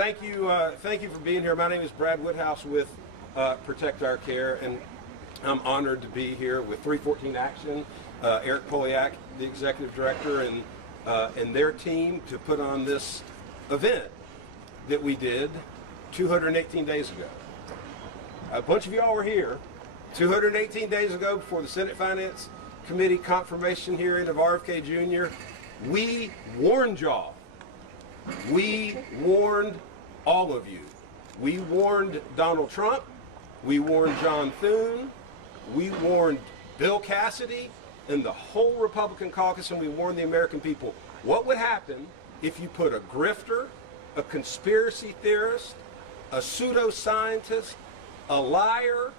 thank you for being here. My name is Brad Woodhouse with Protect Our Care, and I'm honored to be here with 314 Action, Eric Poliak, the executive director, and their team to put on this event that we did 218 days ago. A bunch of y'all were here 218 days ago before the Senate Finance Committee confirmation hearing of RFK Jr. We warned y'all. We warned all of you. We warned Donald Trump. We warned John Thune. We warned Bill Cassidy and the whole Republican caucus, and we warned the American people what would happen if you put a grifter, a conspiracy theorist, a pseudoscientist, a liar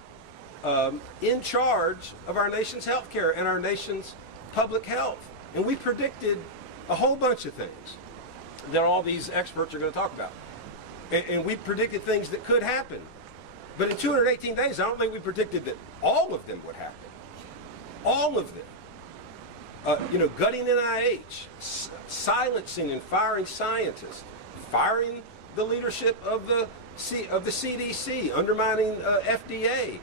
in charge of our nation's health care and our nation's public health. And we predicted a whole bunch of things that all these experts are going to talk about. And we predicted things that could happen. But in 218 days, I don't think we predicted that all of them would happen. All of them. Gutting NIH, silencing and firing scientists, firing the leadership of the CDC, undermining FDA,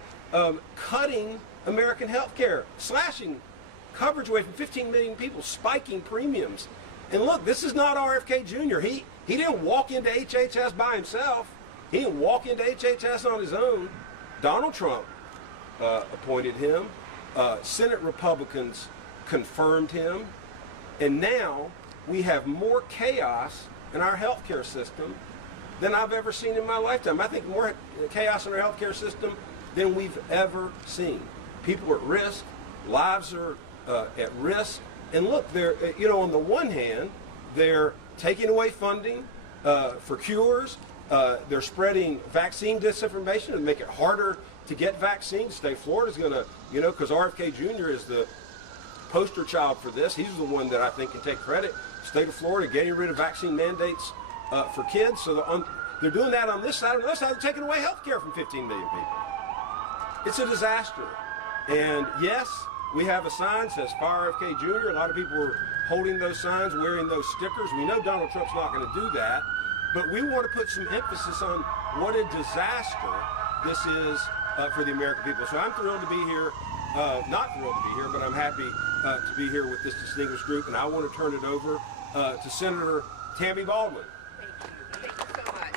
cutting American health care, slashing coverage away from 15 million people, spiking premiums. And look, this is not RFK Jr. He didn't walk into HHS by himself. He didn't walk into HHS on his own. Donald Trump appointed him. Senate Republicans confirmed him. And now we have more chaos in our healthcare system than I've ever seen in my lifetime. I think more chaos in our healthcare system than we've ever seen. People are at risk. Lives are at risk. And look, they're, on the one hand, they're taking away funding for cures. They're spreading vaccine disinformation and make it harder to get vaccines. State Florida's going to, because RFK Jr. is the poster child for this. He's the one that I think can take credit. State of Florida getting rid of vaccine mandates for kids. So they're doing that on this side. On the other side, they're taking away health care from 15 million people. It's a disaster. And yes, we have a sign that says Fire RFK Jr. A lot of people are holding those signs, wearing those stickers. We know Donald Trump's not going to do that, but we want to put some emphasis on what a disaster this is for the American people. So I'm thrilled to be here, not thrilled to be here, but I'm happy to be here with this distinguished group, and I want to turn it over to Senator Tammy Baldwin. Thank you so much.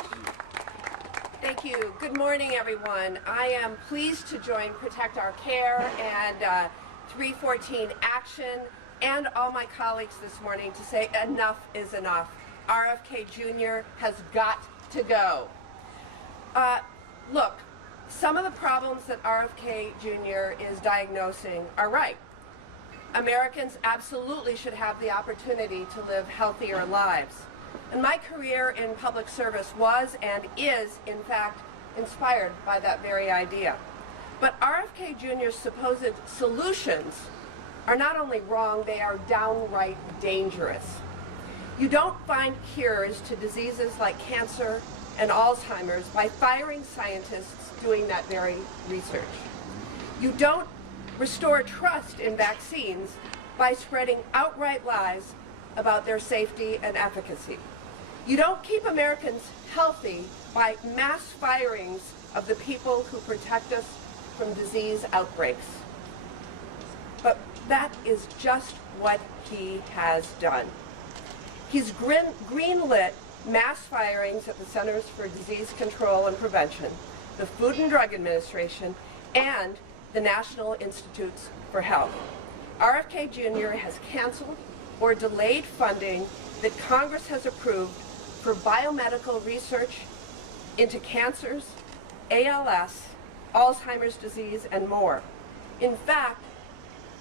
Thank you. Good morning, everyone. I am pleased to join Protect Our Care and 314 Action and all my colleagues this morning to say enough is enough. RFK Jr. has got to go. Look, some of the problems that RFK Jr. is diagnosing are right. Americans absolutely should have the opportunity to live healthier lives. And my career in public service was and is, in fact, inspired by that very idea. But RFK Jr.'s supposed solutions are not only wrong, they are downright dangerous. You don't find cures to diseases like cancer and Alzheimer's by firing scientists doing that very research. You don't restore trust in vaccines by spreading outright lies about their safety and efficacy. You don't keep Americans healthy by mass firings of the people who protect us from disease outbreaks. But that is just what he has done. He's greenlit mass firings at the Centers for Disease Control and Prevention, the Food and Drug Administration, and the National Institutes for Health. RFK Jr. has canceled or delayed funding that Congress has approved for biomedical research into cancers, ALS, Alzheimer's disease, and more. In fact,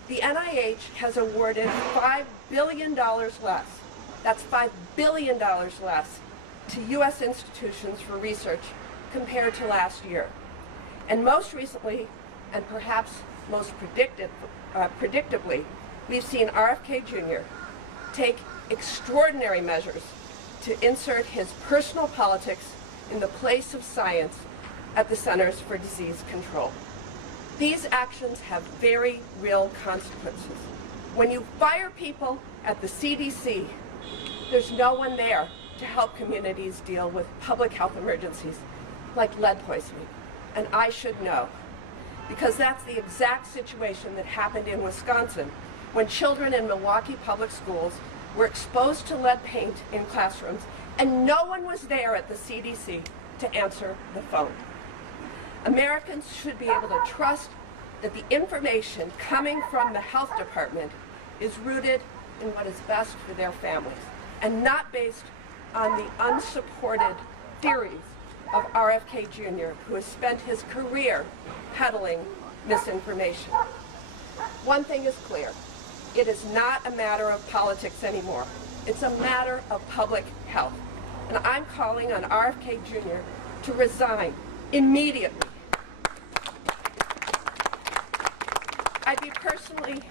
the NIH has awarded $5 billion less, that's $5 billion less, to U.S. institutions for research compared to last year. And most recently, and perhaps most predictably, we've seen RFK Jr. take extraordinary measures to insert his personal politics in the place of science at the Centers for Disease Control. These actions have very real consequences. When you fire people at the CDC, there's no one there to help communities deal with public health emergencies like lead poisoning. And I should know, because that's the exact situation that happened in Wisconsin when children in Milwaukee public schools were exposed to lead paint in classrooms and no one was there at the CDC to answer the phone. Americans should be able to trust that the information coming from the health department is rooted in what is best for their families and not based on the unsupported theories of RFK Jr., who has spent his career peddling misinformation. One thing is clear. It is not a matter of politics anymore. It's a matter of public health. And I'm calling on RFK Jr. to resign immediately. I'd personally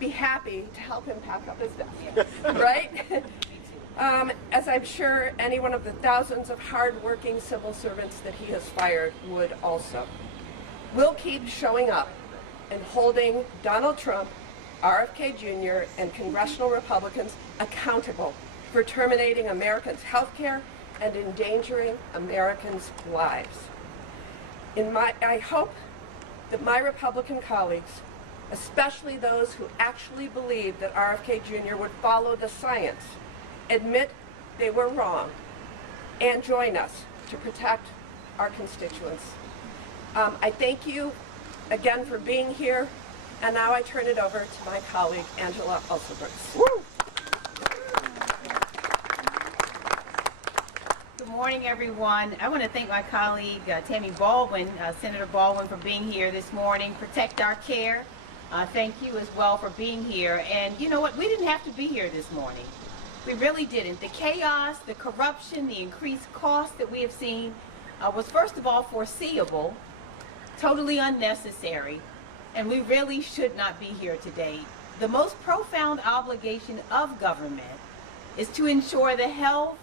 be happy to help him pack up his desk, right? As I'm sure any one of the thousands of hard-working civil servants that he has fired would also. We'll keep showing up and holding Donald Trump, RFK Jr., and congressional Republicans accountable for terminating Americans' health care and endangering Americans' lives. I hope that my Republican colleagues, especially those who actually believe that RFK Jr. would follow the science, admit they were wrong and join us to protect our constituents. I thank you again for being here, and now I turn it over to my colleague, Angela Alsobrooks. Good morning, everyone. I want to thank my colleague, Tammy Baldwin, Senator Baldwin, for being here this morning. Protect Our Care. Thank you as well for being here. And you know what? We didn't have to be here this morning. We really didn't. The chaos, the corruption, the increased cost that we have seen was first of all foreseeable, totally unnecessary, and we really should not be here today. The most profound obligation of government is to ensure the health,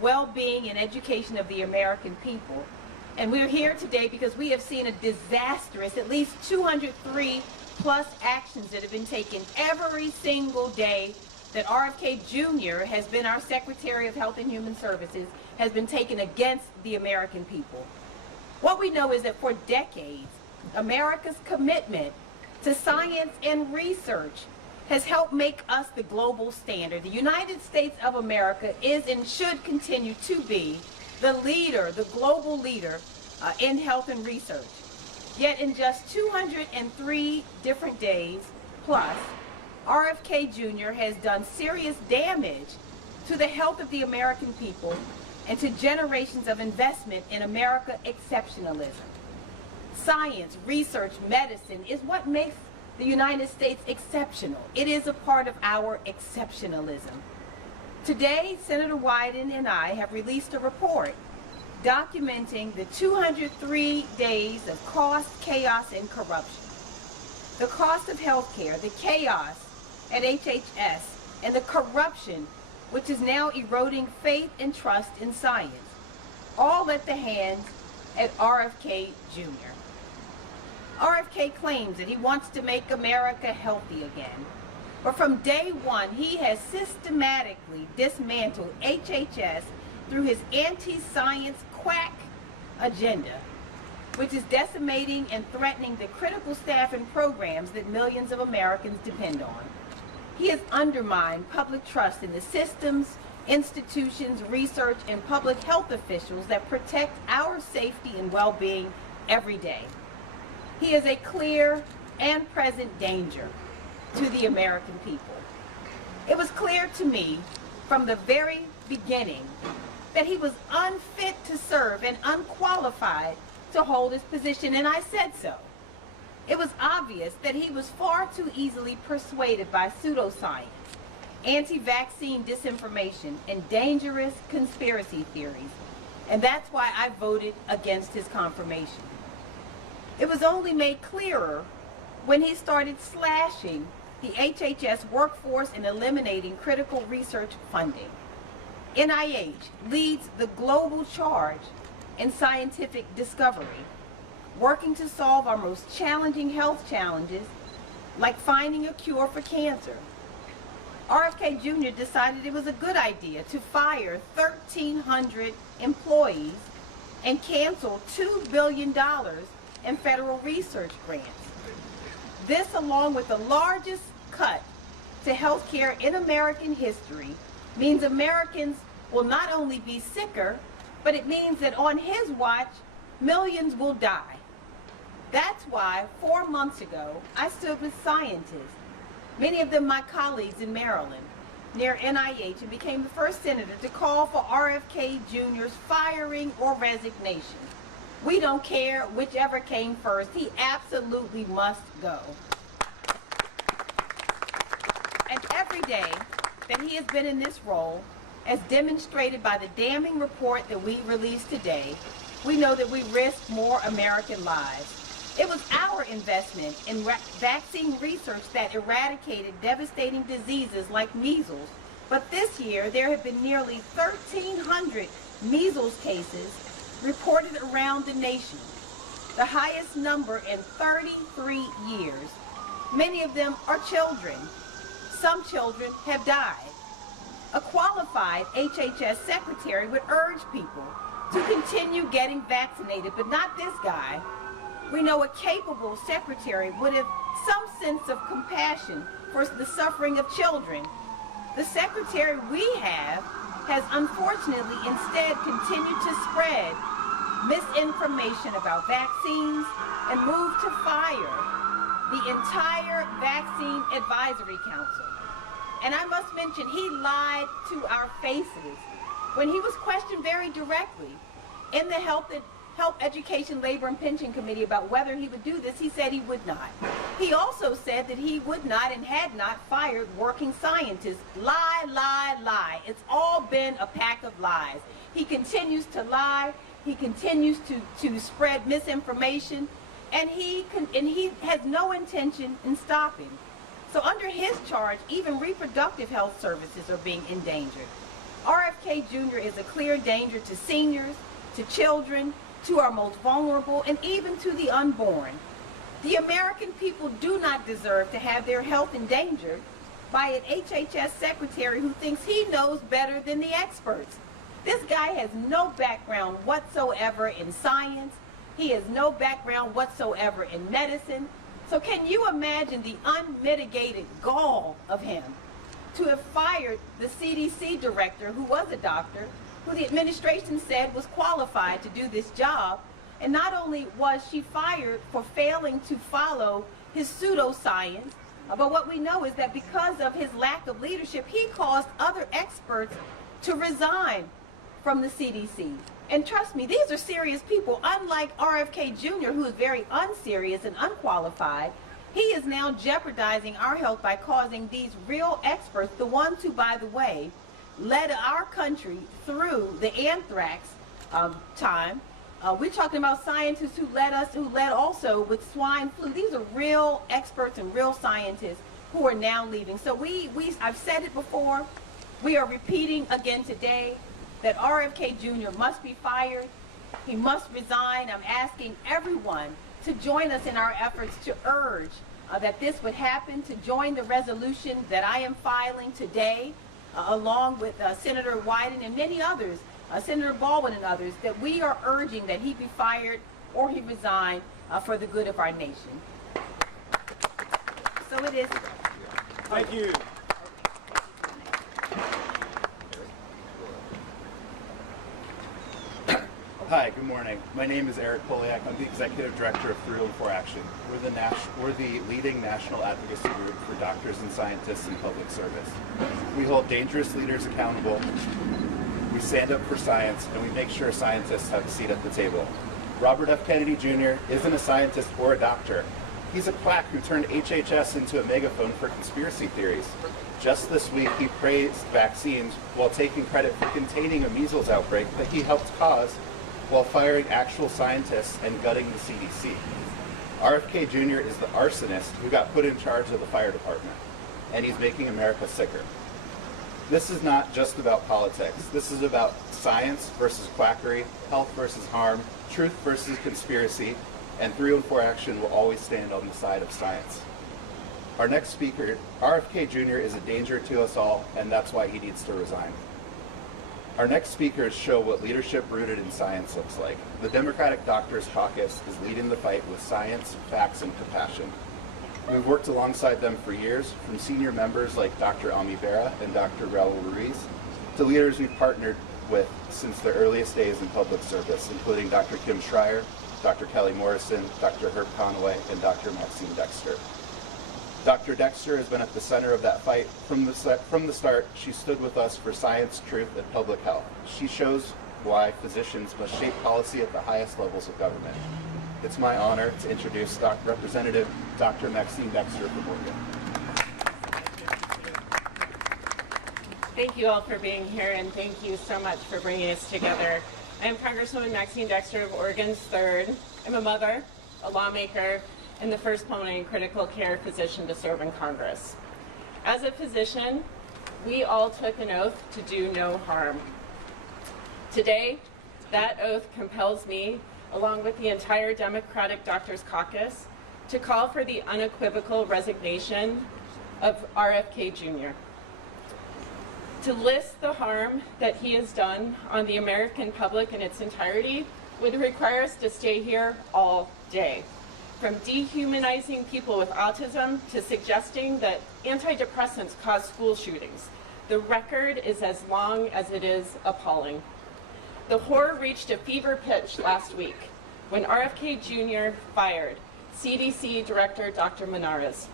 well-being, and education of the American people. And we're here today because we have seen a disastrous, at least 203 plus actions that have been taken every single day that RFK Jr. has been our Secretary of Health and Human Services, has been taken against the American people. What we know is that for decades, America's commitment to science and research has helped make us the global standard. The United States of America is and should continue to be the leader, the global leader in health and research. Yet in just 203 different days plus, RFK Jr. has done serious damage to the health of the American people and to generations of investment in America exceptionalism. Science, research, medicine is what makes the United States exceptional. It is a part of our exceptionalism. Today, Senator Wyden and I have released a report documenting the 203 days of cost, chaos, and corruption. The cost of health care, the chaos at HHS, and the corruption which is now eroding faith and trust in science, all at the hands of RFK Jr. RFK claims that he wants to make America healthy again. But from day one, he has systematically dismantled HHS through his anti-science quack agenda, which is decimating and threatening the critical staff and programs that millions of Americans depend on. He has undermined public trust in the systems, institutions, research, and public health officials that protect our safety and well-being every day. He is a clear and present danger to the American people. It was clear to me from the very beginning that he was unfit to serve and unqualified to hold his position, and I said so. It was obvious that he was far too easily persuaded by pseudoscience, anti-vaccine disinformation, and dangerous conspiracy theories, and that's why I voted against his confirmation. It was only made clearer when he started slashing the HHS workforce and eliminating critical research funding. NIH leads the global charge in scientific discovery, working to solve our most challenging health challenges, like finding a cure for cancer. RFK Jr. decided it was a good idea to fire 1,300 employees and cancel $2 billion in federal research grants. This, along with the largest cut to health care in American history, means Americans will not only be sicker, but it means that on his watch, millions will die. That's why 4 months ago, I stood with scientists, many of them my colleagues in Maryland, near NIH, and became the first senator to call for RFK Jr.'s firing or resignation. We don't care whichever came first. He absolutely must go. And every day that he has been in this role, as demonstrated by the damning report that we released today, we know that we risk more American lives. It was our investment in vaccine research that eradicated devastating diseases like measles. But this year, there have been nearly 1,300 measles cases reported around the nation, the highest number in 33 years. Many of them are children. Some children have died. A qualified HHS secretary would urge people to continue getting vaccinated, but not this guy. We know a capable secretary would have some sense of compassion for the suffering of children. The secretary we have has unfortunately instead continued to spread misinformation about vaccines and moved to fire the entire Vaccine Advisory Council. And I must mention, he lied to our faces. When he was questioned very directly in the Health, Education, Labor, and Pension Committee about whether he would do this, he said he would not. He also said that he would not and had not fired working scientists. Lie, lie, lie. It's all been a pack of lies. He continues to lie. He continues to spread misinformation, and he has no intention in stopping. So under his charge, even reproductive health services are being endangered. RFK Jr. is a clear danger to seniors, to children, to our most vulnerable, and even to the unborn. The American people do not deserve to have their health endangered by an HHS secretary who thinks he knows better than the experts. This guy has no background whatsoever in science. He has no background whatsoever in medicine. So can you imagine the unmitigated gall of him to have fired the CDC director, who was a doctor, who the administration said was qualified to do this job? And not only was she fired for failing to follow his pseudoscience, but what we know is that because of his lack of leadership, he caused other experts to resign from the CDC. And trust me, these are serious people. Unlike RFK Jr., who is very unserious and unqualified, he is now jeopardizing our health by causing these real experts, the ones who, by the way, led our country through the anthrax time. We're talking about scientists who led also with swine flu. These are real experts and real scientists who are now leaving. So I've said it before, we are repeating again today that RFK Jr. must be fired. He must resign. I'm asking everyone to join us in our efforts to urge that this would happen, to join the resolution that I am filing today, along with Senator Wyden and many others, Senator Baldwin and others, that we are urging that he be fired or he resign for the good of our nation. So it is. Thank you. Hi, good morning. My name is Eric Poliak. I'm the Executive Director of 304 Action. We're the leading national advocacy group for doctors and scientists in public service. We hold dangerous leaders accountable, we stand up for science, and we make sure scientists have a seat at the table. Robert F. Kennedy Jr. isn't a scientist or a doctor. He's a quack who turned HHS into a megaphone for conspiracy theories. Just this week, he praised vaccines while taking credit for containing a measles outbreak that he helped cause, while firing actual scientists and gutting the CDC. RFK Jr. is the arsonist who got put in charge of the fire department, and he's making America sicker. This is not just about politics. This is about science versus quackery, health versus harm, truth versus conspiracy, and 304 Action will always stand on the side of science. Our next speaker, RFK Jr., is a danger to us all, and that's why he needs to resign. Our next speakers show what leadership rooted in science looks like. The Democratic Doctors Caucus is leading the fight with science, facts, and compassion. We've worked alongside them for years, from senior members like Dr. Ami Berra and Dr. Raul Ruiz, to leaders we've partnered with since their earliest days in public service, including Dr. Kim Schreier, Dr. Kelly Morrison, Dr. Herb Conway, and Dr. Maxine Dexter. Dr. Dexter has been at the center of that fight. From the start, she stood with us for science, truth, and public health. She shows why physicians must shape policy at the highest levels of government. It's my honor to introduce Representative Dr. Maxine Dexter from Oregon. Thank you all for being here, and thank you so much for bringing us together. I am Congresswoman Maxine Dexter of Oregon's 3rd. I'm a mother, a lawmaker, and the first pulmonary and critical care physician to serve in Congress. As a physician, we all took an oath to do no harm. Today, that oath compels me, along with the entire Democratic Doctors Caucus, to call for the unequivocal resignation of RFK Jr. To list the harm that he has done on the American public in its entirety would require us to stay here all day. From dehumanizing people with autism to suggesting that antidepressants cause school shootings, the record is as long as it is appalling. The horror reached a fever pitch last week when RFK Jr. fired CDC Director Dr. Menares.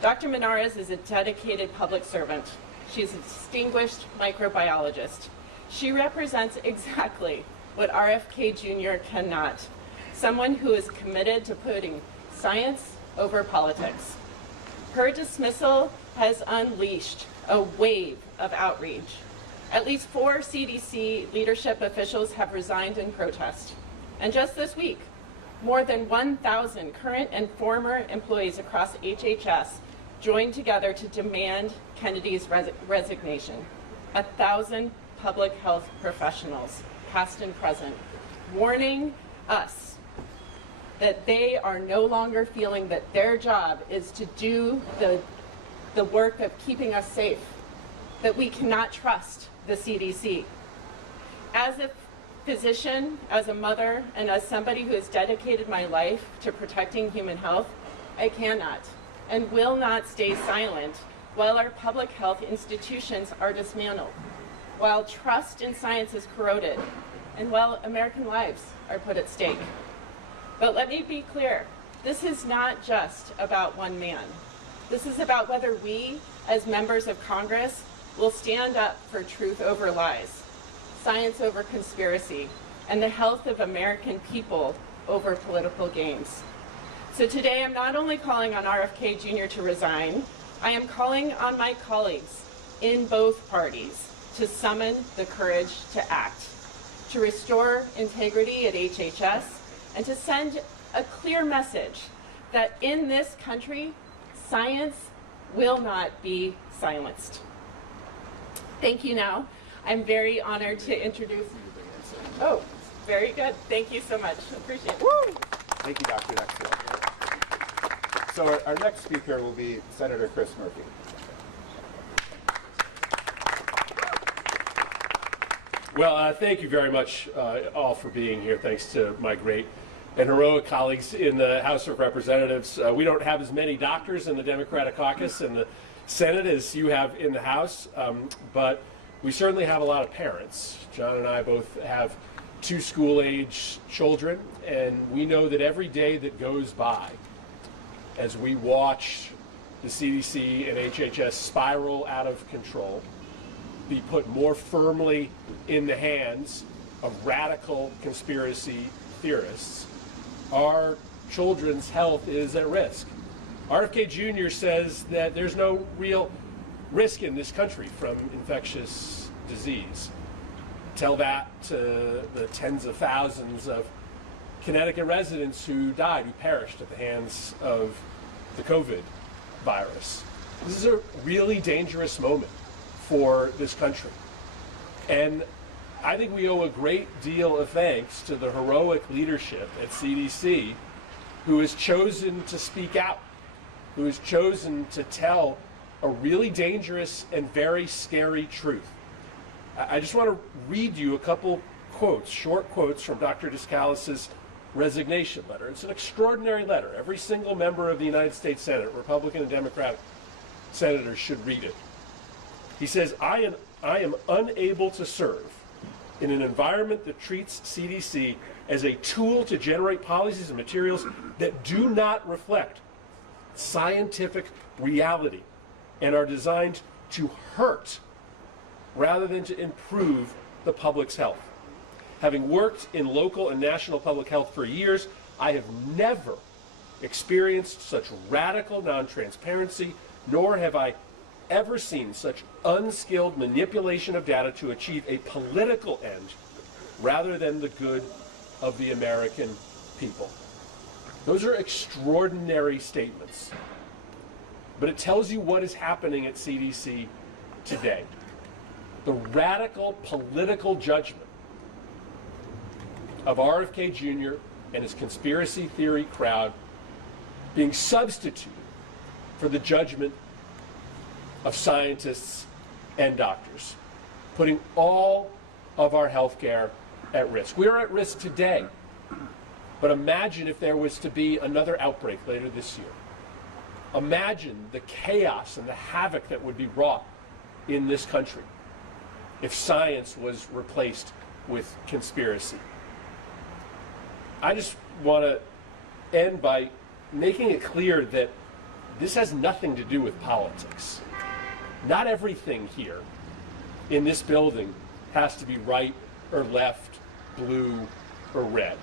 Dr. Menares is a dedicated public servant. She's a distinguished microbiologist. She represents exactly what RFK Jr. cannot. Someone who is committed to putting science over politics. Her dismissal has unleashed a wave of outrage. At least 4 CDC leadership officials have resigned in protest. And just this week, more than 1,000 current and former employees across HHS joined together to demand Kennedy's resignation. 1,000 public health professionals, past and present, warning us that they are no longer feeling that their job is to do the work of keeping us safe, that we cannot trust the CDC. As a physician, as a mother, and as somebody who has dedicated my life to protecting human health, I cannot and will not stay silent while our public health institutions are dismantled, while trust in science is corroded, and while American lives are put at stake. But let me be clear, this is not just about one man. This is about whether we, as members of Congress, will stand up for truth over lies, science over conspiracy, and the health of American people over political gains. So today I'm not only calling on RFK Jr. to resign, I am calling on my colleagues in both parties to summon the courage to act, to restore integrity at HHS, and to send a clear message that in this country, science will not be silenced. Thank you now. I'm very honored to introduce. Oh, very good. Thank you so much. Appreciate it. Woo! Thank you, Dr. Dexter. So our next speaker will be Senator Chris Murphy. Well, thank you very much all for being here. Thanks to my great and heroic colleagues in the House of Representatives. We don't have as many doctors in the Democratic caucus and the Senate as you have in the House, but we certainly have a lot of parents. John and I both have 2 school-age children, and we know that every day that goes by as we watch the CDC and HHS spiral out of control, be put more firmly in the hands of radical conspiracy theorists, our children's health is at risk. RFK Jr. says that there's no real risk in this country from infectious disease. Tell that to the tens of thousands of Connecticut residents who died, who perished at the hands of the COVID virus. This is a really dangerous moment for this country. And I think we owe a great deal of thanks to the heroic leadership at CDC who has chosen to speak out who has chosen to tell a really dangerous and very scary truth. I just want to read you a couple quotes, short quotes from Dr. Descalz's resignation letter. It's an extraordinary letter. Every single member of the United States Senate, Republican and Democratic senators, should read it. He says, I am unable to serve in an environment that treats CDC as a tool to generate policies and materials that do not reflect scientific reality and are designed to hurt rather than to improve the public's health. Having worked in local and national public health for years, I have never experienced such radical non-transparency, nor have I ever seen such unskilled manipulation of data to achieve a political end rather than the good of the American people. Those are extraordinary statements, but it tells you what is happening at CDC today. The radical political judgment of RFK Jr. and his conspiracy theory crowd being substituted for the judgment of scientists and doctors, putting all of our health care at risk. We are at risk today, but imagine if there was to be another outbreak later this year. Imagine the chaos and the havoc that would be wrought in this country if science was replaced with conspiracy. I just want to end by making it clear that this has nothing to do with politics. Not everything here in this building has to be right or left, blue or red.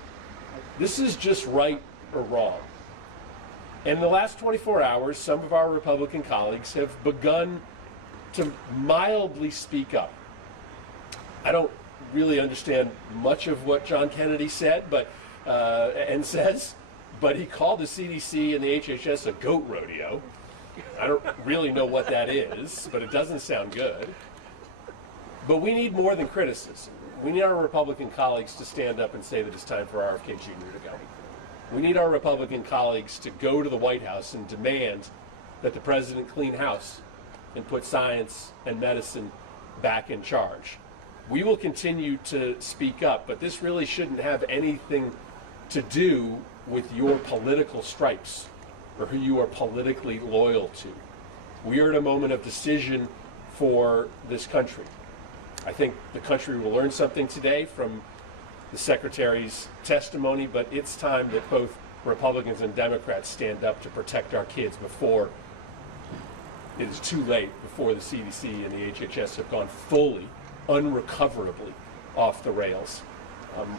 This is just right or wrong. In the last 24 hours, some of our Republican colleagues have begun to mildly speak up. I don't really understand much of what John Kennedy said, and says, but he called the CDC and the HHS a goat rodeo. I don't really know what that is, but it doesn't sound good. But we need more than criticism. We need our Republican colleagues to stand up and say that it's time for RFK Jr. to go. We need our Republican colleagues to go to the White House and demand that the president clean house and put science and medicine back in charge. We will continue to speak up, but this really shouldn't have anything to do with your political stripes or who you are politically loyal to. We are at a moment of decision for this country. I think the country will learn something today from the Secretary's testimony, but it's time that both Republicans and Democrats stand up to protect our kids before it is too late, before the CDC and the HHS have gone fully, unrecoverably off the rails.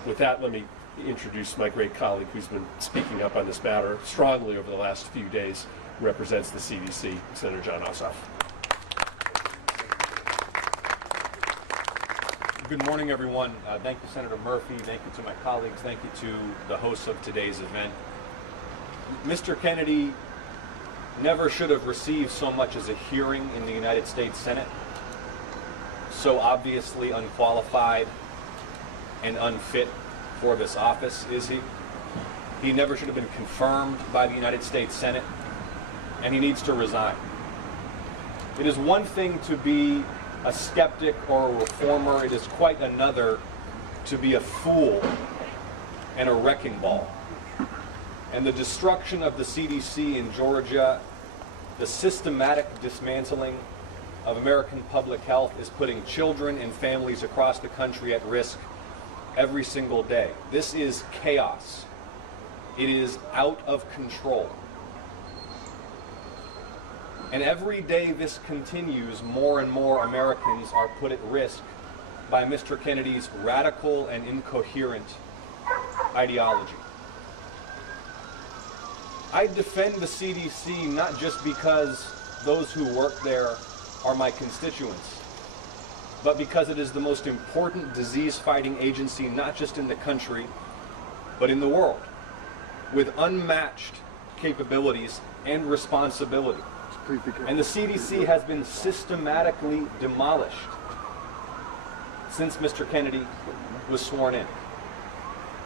With that, let me introduce my great colleague who's been speaking up on this matter strongly over the last few days, who represents the CDC, Senator John Ossoff. Good morning, everyone. Thank you, Senator Murphy. Thank you to my colleagues. Thank you to the hosts of today's event. Mr. Kennedy never should have received so much as a hearing in the United States Senate. So obviously unqualified and unfit for this office is he. He never should have been confirmed by the United States Senate, and he needs to resign. It is one thing to be a skeptic or a reformer. It is quite another to be a fool and a wrecking ball. And the destruction of the CDC in Georgia, the systematic dismantling of American public health is putting children and families across the country at risk every single day. This is chaos. It is out of control. And every day this continues, more and more Americans are put at risk by Mr. Kennedy's radical and incoherent ideology. I defend the CDC not just because those who work there are my constituents, but because it is the most important disease-fighting agency not just in the country, but in the world, with unmatched capabilities and responsibility. And the CDC has been systematically demolished since Mr. Kennedy was sworn in.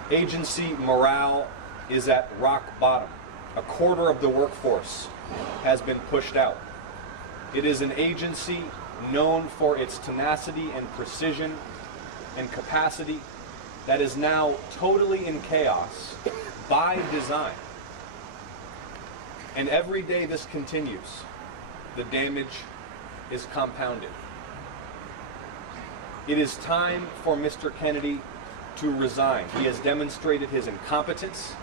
Agency morale is at rock bottom. A quarter of the workforce has been pushed out. It is an agency known for its tenacity and precision and capacity that is now totally in chaos by design. And every day this continues, the damage is compounded. It is time for Mr. Kennedy to resign. He has demonstrated his incompetence.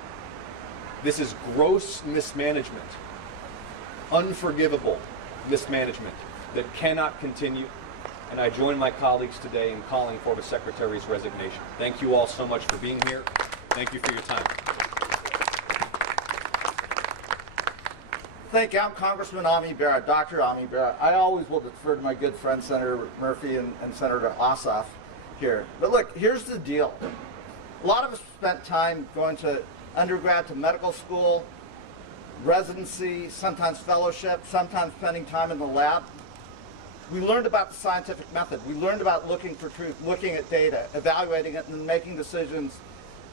This is gross mismanagement, unforgivable mismanagement that cannot continue. And I join my colleagues today in calling for the Secretary's resignation. Thank you all so much for being here. Thank you for your time. Thank you. I'm Congressman Ami Bera, Dr. Ami Bera. I always will defer to my good friend Senator Murphy and Senator Ossoff here. But look, here's the deal. A lot of us spent time going to undergrad to medical school, residency, sometimes fellowship, sometimes spending time in the lab. We learned about the scientific method. We learned about looking for truth, looking at data, evaluating it, and making decisions.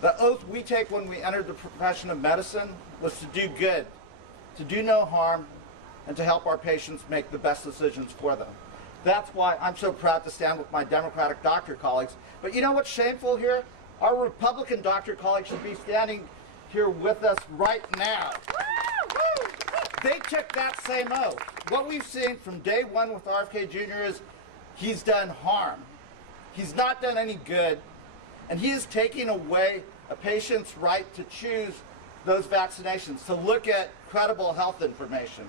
The oath we take when we entered the profession of medicine was to do good, to do no harm, and to help our patients make the best decisions for them. That's why I'm so proud to stand with my Democratic doctor colleagues. But you know what's shameful here? Our Republican doctor colleagues should be standing here with us right now. They took that same oath. What we've seen from day one with RFK Jr. is he's done harm. He's not done any good, and he is taking away a patient's right to choose those vaccinations, to look at credible health information.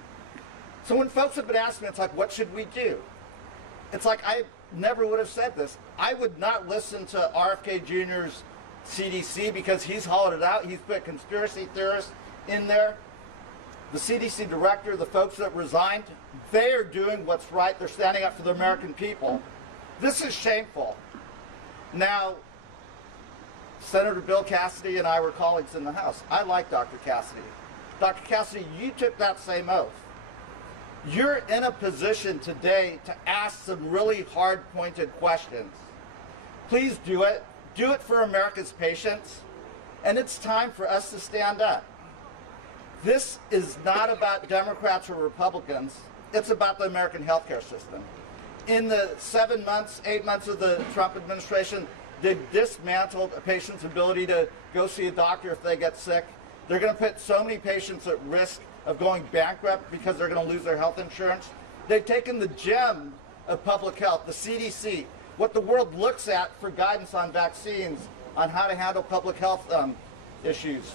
So when folks have been asking me, it's like, what should we do? It's like, I never would have said this. I would not listen to RFK Jr.'s CDC because he's hollowed it out. He's put conspiracy theorists in there. The CDC director, the folks that resigned, they are doing what's right. They're standing up for the American people. This is shameful. Now, Senator Bill Cassidy and I were colleagues in the House. I like Dr. Cassidy. Dr. Cassidy, you took that same oath. You're in a position today to ask some really hard-pointed questions. Please do it. Do it for America's patients. And it's time for us to stand up. This is not about Democrats or Republicans. It's about the American healthcare system. In the 7 months, 8 months of the Trump administration, they've dismantled a patient's ability to go see a doctor if they get sick. They're going to put so many patients at risk of going bankrupt because they're going to lose their health insurance. They've taken the gem of public health, the CDC, what the world looks at for guidance on vaccines, on how to handle public health issues.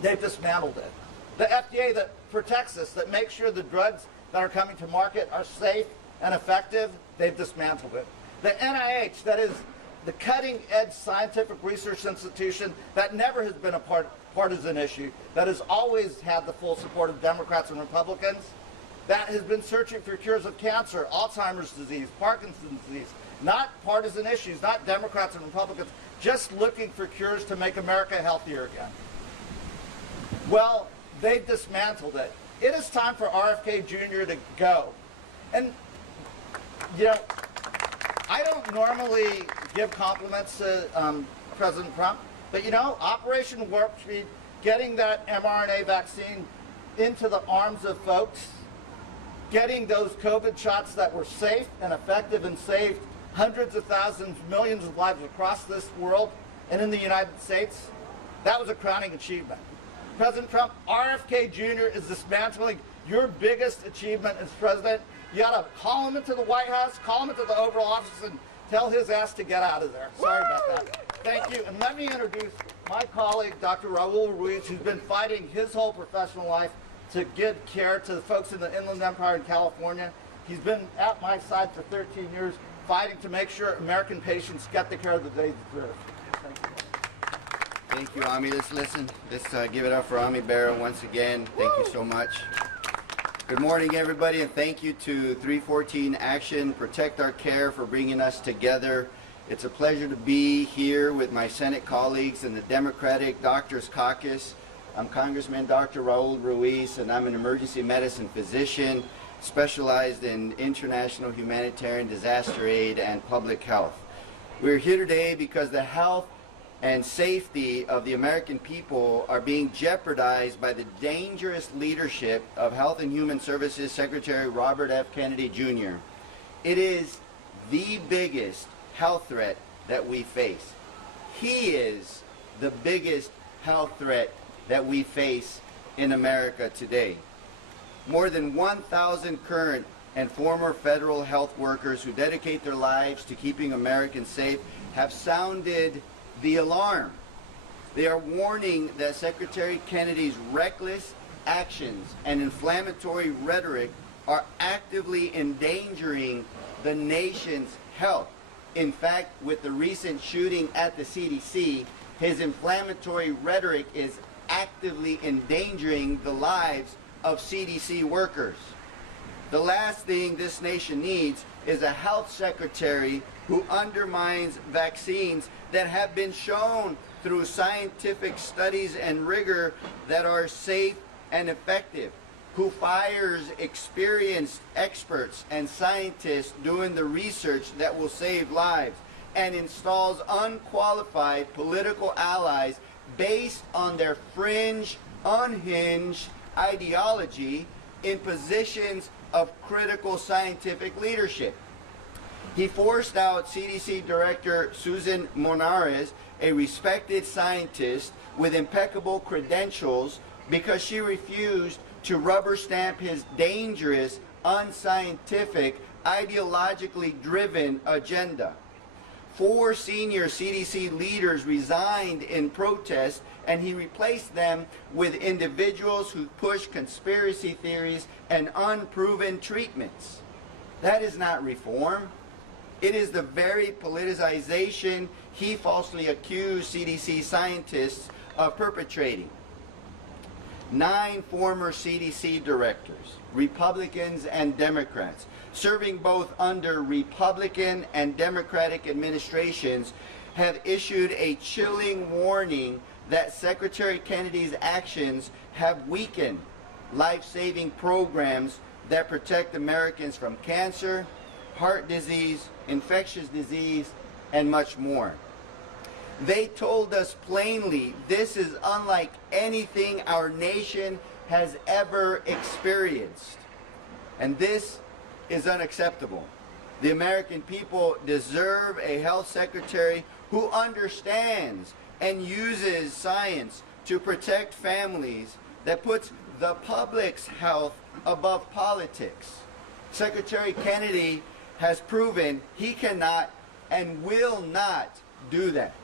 They've dismantled it. The FDA that protects us, that makes sure the drugs that are coming to market are safe and effective, they've dismantled it. The NIH, that is the cutting-edge scientific research institution that never has been a partisan issue, that has always had the full support of Democrats and Republicans, that has been searching for cures of cancer, Alzheimer's disease, Parkinson's disease, not partisan issues, not Democrats and Republicans, just looking for cures to make America healthier again. Well, they've dismantled it. It is time for RFK Jr. to go. And, you know, I don't normally give compliments to President Trump, but, you know, Operation Warp Speed, getting that mRNA vaccine into the arms of folks, getting those COVID shots that were safe and effective and saved hundreds of thousands, millions of lives across this world and in the United States, that was a crowning achievement. President Trump, RFK Jr. is dismantling your biggest achievement as president. You ought to call him into the White House, call him into the Oval Office, and tell his ass to get out of there. Sorry about that. Thank you. And let me introduce my colleague, Dr. Raul Ruiz, who's been fighting his whole professional life to give care to the folks in the Inland Empire in California. He's been at my side for 13 years, fighting to make sure American patients get the care that they deserve. Thank you. Thank you, Ami. Let's give it up for Ami Bera once again. Thank you so much. Good morning, everybody, and thank you to 314 Action, Protect Our Care for bringing us together. It's a pleasure to be here with my Senate colleagues and the Democratic Doctors Caucus. I'm Congressman Dr. Raul Ruiz, and I'm an emergency medicine physician specialized in international humanitarian disaster aid and public health. We're here today because the health and safety of the American people are being jeopardized by the dangerous leadership of Health and Human Services Secretary Robert F. Kennedy Jr. It is the biggest health threat that we face. He is the biggest health threat that we face in America today. More than 1,000 current and former federal health workers who dedicate their lives to keeping Americans safe have sounded the alarm. They are warning that Secretary Kennedy's reckless actions and inflammatory rhetoric are actively endangering the nation's health. In fact, with the recent shooting at the CDC, his inflammatory rhetoric is actively endangering the lives of CDC workers. The last thing this nation needs is a health secretary who undermines vaccines that have been shown through scientific studies and rigor that are safe and effective, who fires experienced experts and scientists doing the research that will save lives, and installs unqualified political allies based on their fringe, unhinged ideology in positions of critical scientific leadership. He forced out CDC Director Susan Monares, a respected scientist with impeccable credentials, because she refused to rubber stamp his dangerous, unscientific, ideologically driven agenda. 4 senior CDC leaders resigned in protest, and he replaced them with individuals who push conspiracy theories and unproven treatments. That is not reform. It is the very politicization he falsely accused CDC scientists of perpetrating. 9 former CDC directors, Republicans and Democrats, serving both under Republican and Democratic administrations, have issued a chilling warning that Secretary Kennedy's actions have weakened life-saving programs that protect Americans from cancer, heart disease, infectious disease, and much more. They told us plainly this is unlike anything our nation has ever experienced. And this is unacceptable. The American people deserve a health secretary who understands and uses science to protect families, that puts the public's health above politics. Secretary Kennedy has proven he cannot and will not do that.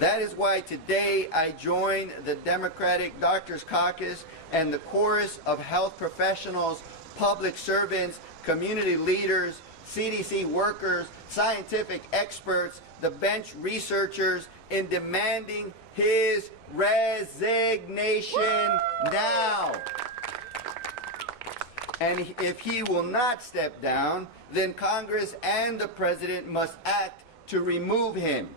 That is why today I join the Democratic Doctors Caucus and the chorus of health professionals, public servants, community leaders, CDC workers, scientific experts, the bench researchers in demanding his resignation now. And if he will not step down, then Congress and the President must act to remove him.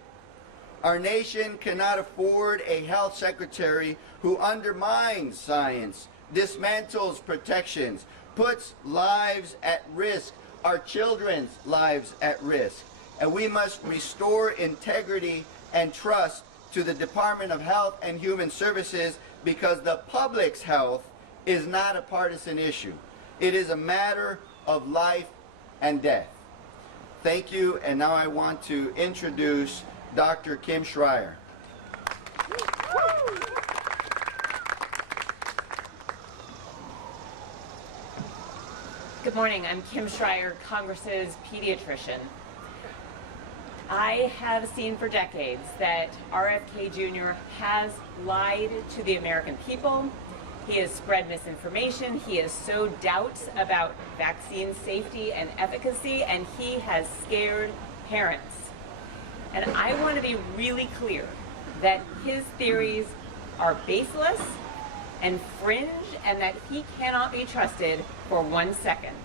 Our nation cannot afford a health secretary who undermines science, dismantles protections, puts lives at risk, our children's lives at risk. And we must restore integrity and trust to the Department of Health and Human Services, because the public's health is not a partisan issue. It is a matter of life and death. Thank you, and now I want to introduce Dr. Kim Schreier. Good morning, I'm Kim Schreier, Congress's pediatrician. I have seen for decades that RFK Jr. has lied to the American people. He has spread misinformation. He has sowed doubts about vaccine safety and efficacy, and he has scared parents. And I want to be really clear that his theories are baseless and fringe, and that he cannot be trusted for 1 second.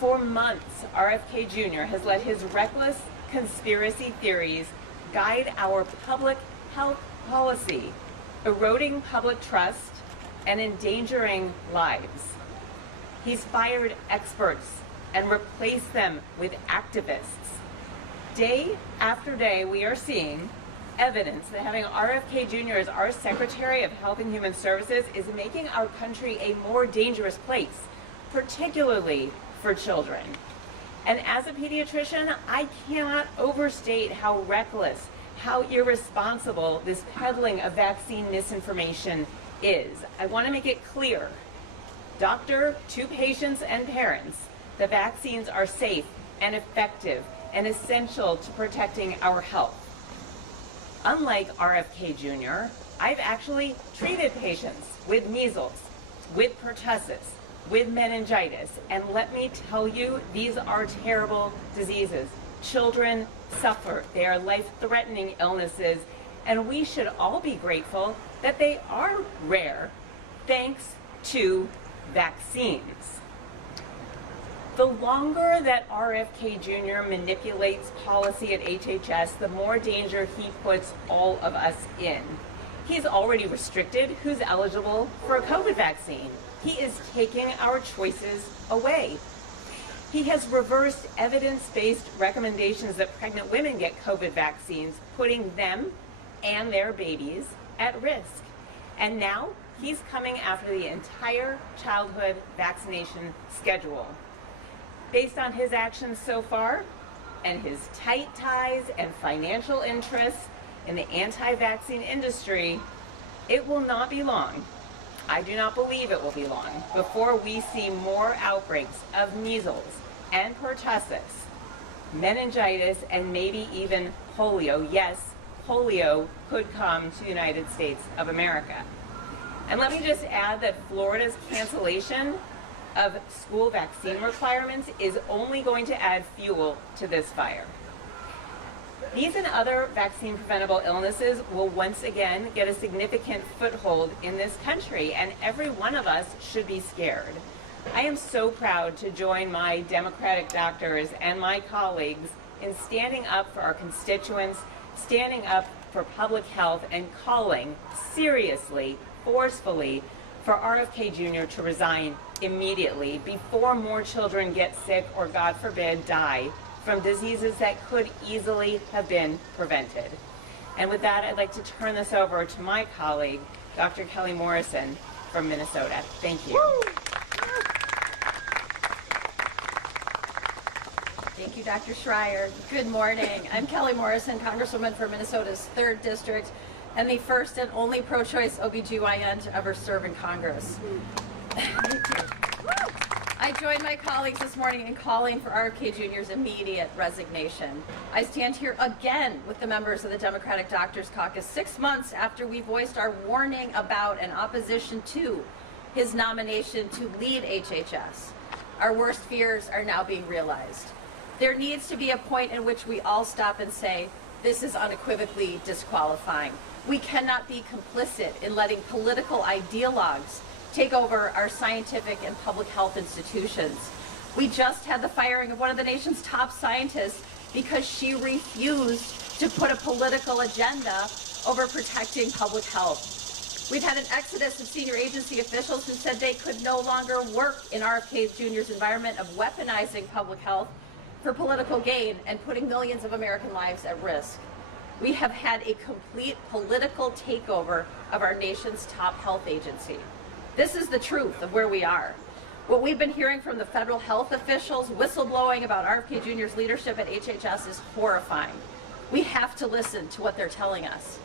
For months, RFK Jr. has let his reckless conspiracy theories guide our public health policy, eroding public trust and endangering lives. He's fired experts and replaced them with activists. Day after day, we are seeing evidence that having RFK Jr. as our Secretary of Health and Human Services is making our country a more dangerous place, particularly for children. And as a pediatrician, I cannot overstate how reckless, how irresponsible this peddling of vaccine misinformation is. I want to make it clear, doctor to patients and parents, the vaccines are safe and effective and essential to protecting our health. Unlike RFK Jr., I've actually treated patients with measles, with pertussis, with meningitis, and let me tell you, these are terrible diseases. Children suffer. They are life-threatening illnesses, and we should all be grateful that they are rare thanks to vaccines. The longer that RFK Jr. manipulates policy at HHS, the more danger he puts all of us in. He's already restricted who's eligible for a COVID vaccine. He is taking our choices away. He has reversed evidence-based recommendations that pregnant women get COVID vaccines, putting them and their babies at risk. And now he's coming after the entire childhood vaccination schedule. Based on his actions so far and his tight ties and financial interests in the anti-vaccine industry, it will not be long, I do not believe it will be long, before we see more outbreaks of measles and pertussis, meningitis, and maybe even polio. Yes, polio could come to the United States of America. And let me just add that Florida's cancellation of school vaccine requirements is only going to add fuel to this fire. These and other vaccine-preventable illnesses will once again get a significant foothold in this country, and every one of us should be scared. I am so proud to join my Democratic doctors and my colleagues in standing up for our constituents, standing up for public health, and calling seriously, forcefully, for RFK Jr. to resign immediately before more children get sick or, God forbid, die from diseases that could easily have been prevented. And with that, I'd like to turn this over to my colleague, Dr. Kelly Morrison from Minnesota. Thank you. Thank you, Dr. Schreier. Good morning. I'm Kelly Morrison, Congresswoman for Minnesota's 3rd District and the first and only pro-choice OBGYN to ever serve in Congress. Thank you. I join my colleagues this morning in calling for RFK Jr.'s immediate resignation. I stand here again with the members of the Democratic Doctors Caucus 6 months after we voiced our warning about and opposition to his nomination to lead HHS. Our worst fears are now being realized. There needs to be a point in which we all stop and say, this is unequivocally disqualifying. We cannot be complicit in letting political ideologues take over our scientific and public health institutions. We just had the firing of one of the nation's top scientists because she refused to put a political agenda over protecting public health. We've had an exodus of senior agency officials who said they could no longer work in RFK Jr.'s environment of weaponizing public health for political gain and putting millions of American lives at risk. We have had a complete political takeover of our nation's top health agency. This is the truth of where we are. What we've been hearing from the federal health officials whistleblowing about RFK Jr.'s leadership at HHS is horrifying. We have to listen to what they're telling us.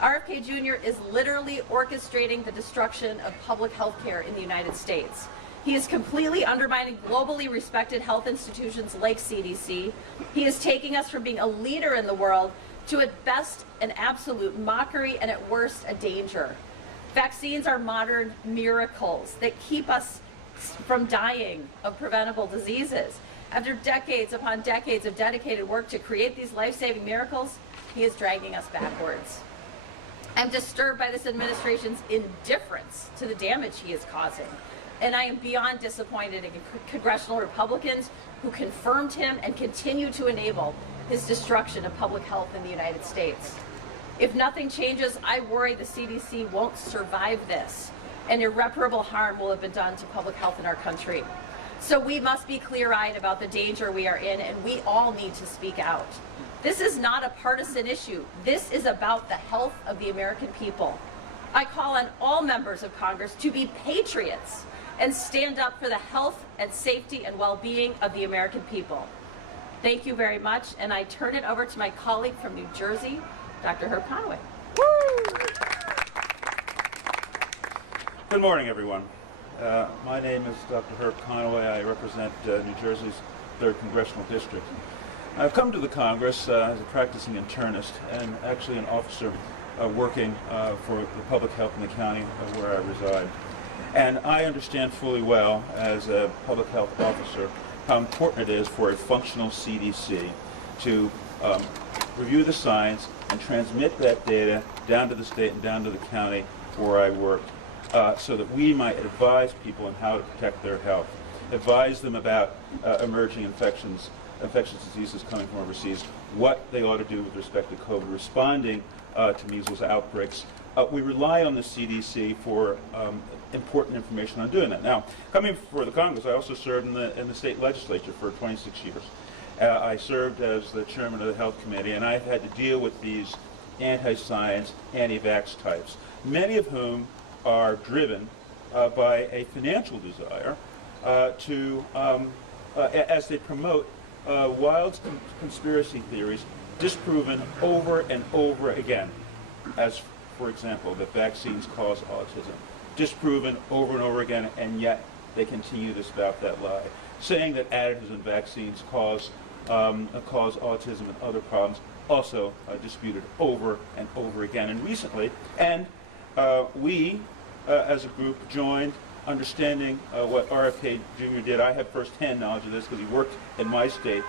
RFK Jr. is literally orchestrating the destruction of public health care in the United States. He is completely undermining globally respected health institutions like CDC. He is taking us from being a leader in the world to at best an absolute mockery and at worst a danger. Vaccines are modern miracles that keep us from dying of preventable diseases. After decades upon decades of dedicated work to create these life-saving miracles, he is dragging us backwards. I'm disturbed by this administration's indifference to the damage he is causing. And I am beyond disappointed in congressional Republicans who confirmed him and continue to enable his destruction of public health in the United States. If nothing changes, I worry the CDC won't survive this, and irreparable harm will have been done to public health in our country. So we must be clear-eyed about the danger we are in, and we all need to speak out. This is not a partisan issue. This is about the health of the American people. I call on all members of Congress to be patriots and stand up for the health and safety and well-being of the American people. Thank you very much, and I turn it over to my colleague from New Jersey, Dr. Herb Conaway. Good morning, everyone. My name is Dr. Herb Conaway. I represent New Jersey's 3rd Congressional District. I've come to the Congress as a practicing internist and actually an officer working for the public health in the county where I reside. And I understand fully well as a public health officer how important it is for a functional CDC to review the science and transmit that data down to the state and down to the county where I work so that we might advise people on how to protect their health, advise them about emerging infectious diseases coming from overseas, what they ought to do with respect to COVID, responding to measles outbreaks. We rely on the CDC for important information on doing that. Now, coming before the Congress, I also served in the state legislature for 26 years. I served as the chairman of the Health Committee, and I've had to deal with these anti-science, anti-vax types, many of whom are driven by a financial desire as they promote wild conspiracy theories disproven over and over again, as, for example, that vaccines cause autism. Disproven over and over again, and yet they continue to spout that lie. Saying that additives in vaccines cause autism and other problems, also disputed over and over again. And recently, we, as a group, joined understanding what RFK Jr. did. I have firsthand knowledge of this because he worked in my state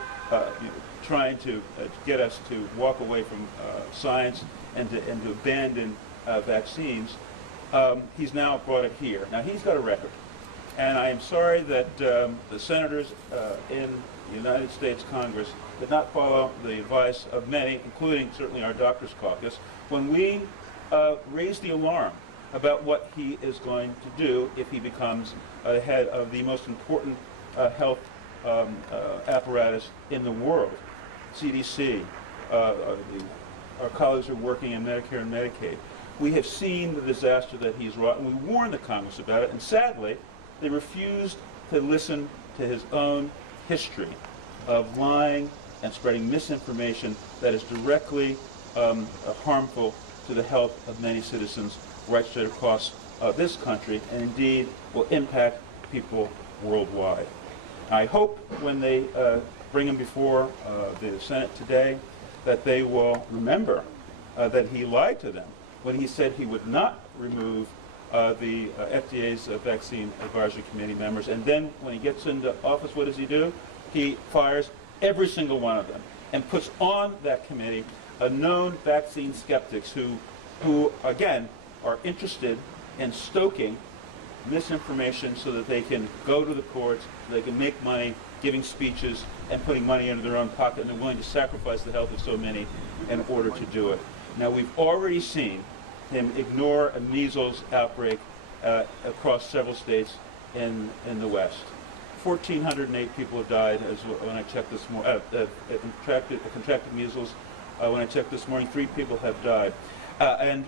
trying to get us to walk away from science and to abandon vaccines. He's now brought it here. Now, he's got a record. And I am sorry that the senators in the United States Congress did not follow the advice of many, including certainly our doctors caucus, when we raised the alarm about what he is going to do if he becomes the head of the most important health apparatus in the world. CDC, our colleagues are working in Medicare and Medicaid. We have seen the disaster that he's wrought, and we warned the Congress about it, and sadly, they refused to listen to his own history of lying and spreading misinformation that is directly harmful to the health of many citizens right straight across this country, and indeed will impact people worldwide. I hope when they bring him before the Senate today that they will remember that he lied to them when he said he would not remove the FDA's Vaccine Advisory Committee members, and then when he gets into office, what does he do? He fires every single one of them and puts on that committee known vaccine skeptics who again, are interested in stoking misinformation so that they can go to the courts, so they can make money giving speeches and putting money into their own pocket, and they're willing to sacrifice the health of so many in order to do it. Now, we've already seen him ignore a measles outbreak across several states in the West. 1,408 people have died when I checked this morning, contracted measles. When I checked this morning, 3 people have died. And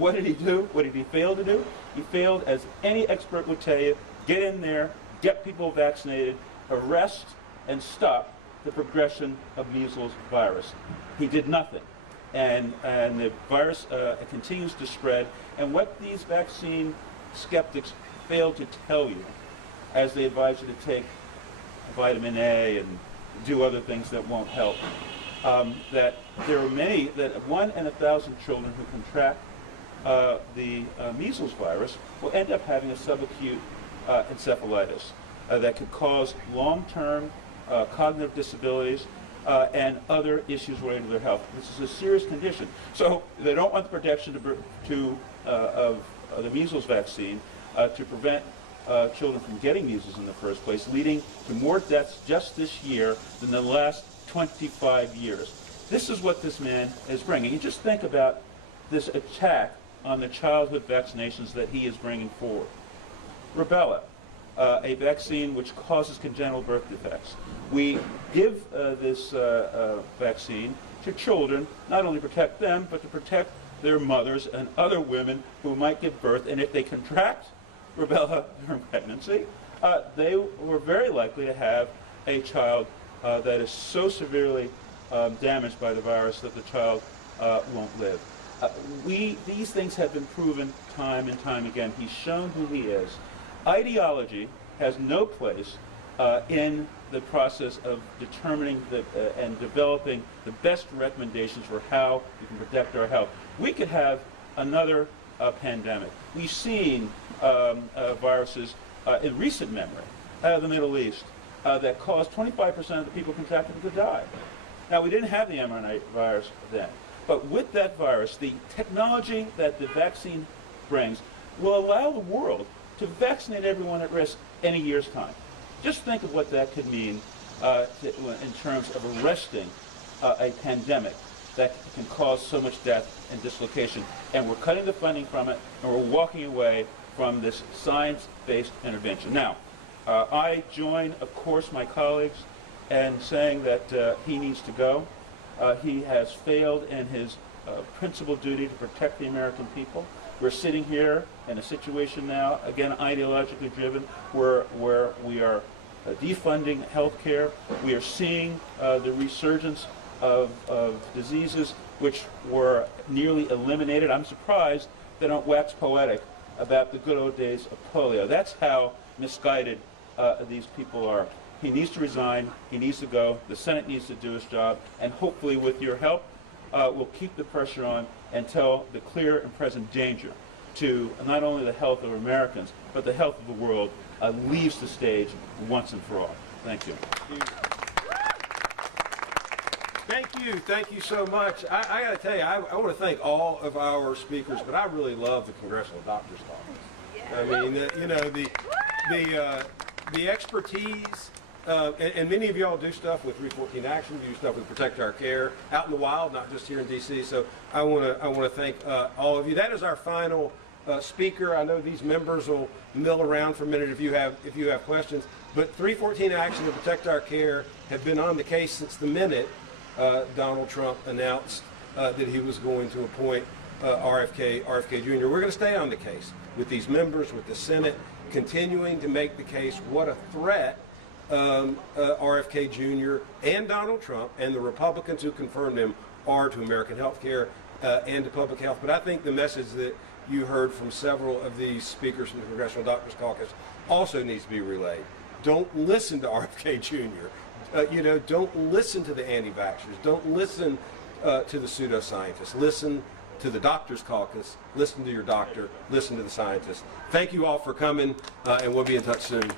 what did he do? What did he fail to do? He failed, as any expert would tell you, get in there, get people vaccinated, arrest and stop the progression of measles virus. He did nothing. And the virus continues to spread. And what these vaccine skeptics fail to tell you, as they advise you to take vitamin A and do other things that won't help, that there are many, that 1 in 1,000 children who contract the measles virus will end up having a subacute encephalitis that could cause long-term cognitive disabilities and other issues related to their health. This is a serious condition. So they don't want the protection of the measles vaccine to prevent children from getting measles in the first place, leading to more deaths just this year than the last 25 years. This is what this man is bringing. You just think about this attack on the childhood vaccinations that he is bringing forward. Rubella, a vaccine which causes congenital birth defects. We give this vaccine to children, not only to protect them, but to protect their mothers and other women who might give birth, and if they contract rubella during pregnancy, they were very likely to have a child that is so severely damaged by the virus that the child won't live. These things have been proven time and time again. He's shown who he is. Ideology has no place in the process of determining and developing the best recommendations for how we can protect our health. We could have another pandemic. We've seen viruses in recent memory out of the Middle East that caused 25% of the people contracting to die. Now, we didn't have the mRNA virus then, but with that virus, the technology that the vaccine brings will allow the world to vaccinate everyone at risk in a year's time. Just think of what that could mean in terms of arresting a pandemic that can cause so much death and dislocation. And we're cutting the funding from it, and we're walking away from this science-based intervention. Now, I join, of course, my colleagues in saying that he needs to go. He has failed in his principal duty to protect the American people. We're sitting here in a situation now, again, ideologically driven, where we are defunding health care. We are seeing the resurgence of diseases which were nearly eliminated. I'm surprised they don't wax poetic about the good old days of polio. That's how misguided these people are. He needs to resign. He needs to go. The Senate needs to do its job. And hopefully, with your help, we'll keep the pressure on until the clear and present danger to not only the health of Americans, but the health of the world leaves the stage once and for all. Thank you. Thank you so much. I got to tell you, I want to thank all of our speakers, but I really love the Congressional Doctors Caucus. I mean, you know, the expertise, and many of y'all do stuff with 314 Action, do stuff with Protect Our Care out in the wild, not just here in D.C. So I want to thank all of you. That is our final speaker. I know these members will mill around for a minute if you have questions. But 314 Action and Protect Our Care have been on the case since the minute Donald Trump announced that he was going to appoint RFK Jr. We're going to stay on the case with these members, with the Senate, continuing to make the case what a threat RFK Jr. and Donald Trump and the Republicans who confirmed him are to American health care and to public health. But I think the message that you heard from several of these speakers from the Congressional Doctors Caucus also needs to be relayed. Don't listen to RFK Jr. Don't listen to the anti-vaxxers. Don't listen to the pseudoscientists. Listen to the Doctors Caucus. Listen to your doctor. Listen to the scientists. Thank you all for coming, and we'll be in touch soon.